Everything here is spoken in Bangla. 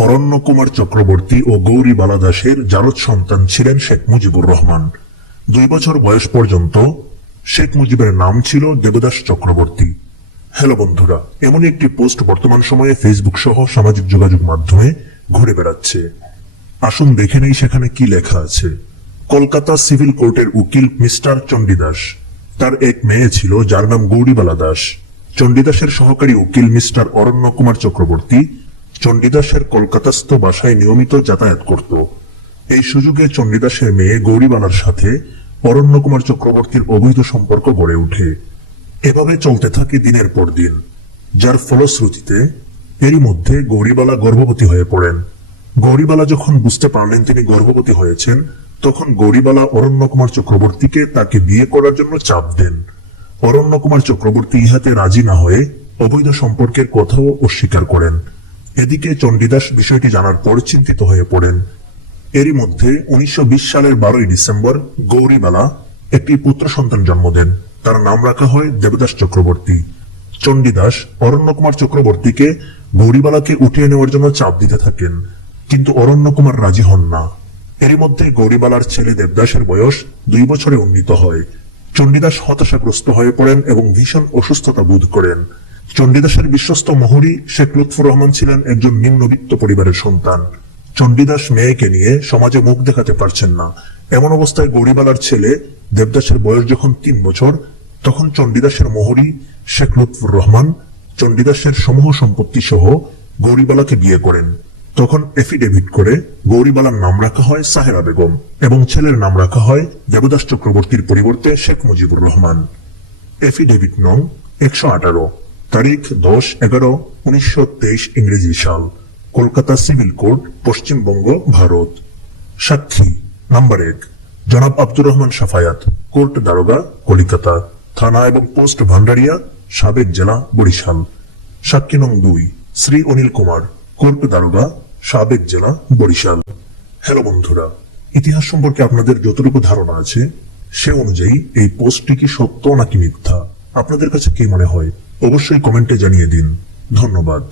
অরণ্য কুমার চক্রবর্তী ও গৌরী বালা দাসের জারদ সন্তান ছিলেন শেখ মুজিবুর রহমান। 2 বছর বয়স পর্যন্ত শেখ মুজিবের নাম ছিল দেবদাস চক্রবর্তী। হ্যালো বন্ধুরা, এমনই একটি পোস্ট বর্তমান সময়ে ফেসবুক সহ সামাজিক যোগাযোগ মাধ্যমে ঘুরে বেড়াচ্ছে। আসুন দেখে নেই সেখানে কি লেখা আছে। কলকাতা সিভিল কোর্টের উকিল মিস্টার চণ্ডীদাস, তার এক মেয়ে ছিল যার নাম গৌরীবালা দাস। চণ্ডীদাসের সহকারী উকিল মিস্টার অরণ্য কুমার চক্রবর্তী চণ্ডীদাসের কলকাতাস্থ বাসায় নিয়মিত যাতায়াত করত। এই সুযোগে চণ্ডীদাসের মেয়ে গৌরীবালার সাথে অরণ্য কুমার চক্রবর্তীর অবৈধ সম্পর্ক গড়ে ওঠে। এভাবে চলতে থাকে দিনের পর দিন, যার ফলশ্রুতিতে এরই মধ্যে গৌরীবালা গর্ভবতী হয়ে পড়েন। গৌরীবালা যখন বুঝতে পারলেন তিনি গর্ভবতী হয়েছেন, তখন গৌরীবালা অরণ্য কুমার চক্রবর্তীকে তাকে বিয়ে করার জন্য চাপ দেন। অরণ্য কুমার চক্রবর্তী ইহাতে রাজি না হয়ে অবৈধ সম্পর্কের কথাও অস্বীকার করেন। এদিকে চণ্ডীদাস বিষয়টি জানার পর চিন্তিত হয়ে পড়েন। এরই মধ্যে 1920 সালের 12ই ডিসেম্বর গৌরীবালা একটি পুত্র সন্তান জন্ম দেন। তার নাম রাখা হয় দেবদাস চক্রবর্তী। চণ্ডীদাস অরণ্য কুমার চক্রবর্তীকে গৌরীবালাকে উঠিয়ে নেওয়ার জন্য চাপ দিতে থাকেন, কিন্তু অরণ্য কুমার রাজি হন না। এরই মধ্যে গৌরীবালার ছেলে দেবদাসের বয়স 2 বছরে উন্নীত হয়। চণ্ডীদাস হতাশাগ্রস্ত হয়ে পড়েন এবং ভীষণ অসুস্থতা বোধ করেন। চণ্ডীদাসের বিশ্বস্ত মোহরী শেখ লুৎফুর রহমান ছিলেন একজন নিম্নবিত্ত পরিবারের সন্তান। চণ্ডীদাস মেয়েকে নিয়ে সমাজে মুখ দেখাতে পারছেন না। এমন অবস্থায় গৌরীবালার ছেলে দেবদাসের বয়স যখন 3 বছর, তখন চণ্ডীদাসের মোহরী শেখ লুৎফুর রহমান চণ্ডীদাসের সমূহ সম্পত্তি সহ গৌরীবালাকে বিয়ে করেন। তখন এফিডেভিট করে গৌরীবালার নাম রাখা হয় সাহেরা বেগম এবং ছেলের নাম রাখা হয় দেবদাস চক্রবর্তীর পরিবর্তে শেখ মুজিবুর রহমান। এফিডেভিট নং 118, তারিখ 10/11/1923 ইংরেজি সাল, কলকাতা সিভিল কোর্ট, পশ্চিমবঙ্গ, ভারত। সাক্ষী নাম্বার 1 জনাব আব্দুর রহমান সাফায়াত, কোর্ট দারোগা, কলিকাতা, থানা এবং পোস্ট ভান্ডারিয়া, সাবেক জেলা, বরিশাল। সাক্ষী নং 2 শ্রী অনিল কুমার, কোর্ট দারোগা, সাবেক জেলা, বরিশাল। হ্যালো বন্ধুরা, ইতিহাস সম্পর্কে আপনাদের যতটুকু ধারণা আছে সে অনুযায়ী এই পোস্টটি কি সত্য নাকি মিথ্যা, আপনাদের কাছে কি মনে হয় অবশ্যই কমেন্টে জানিয়ে দিন। ধন্যবাদ।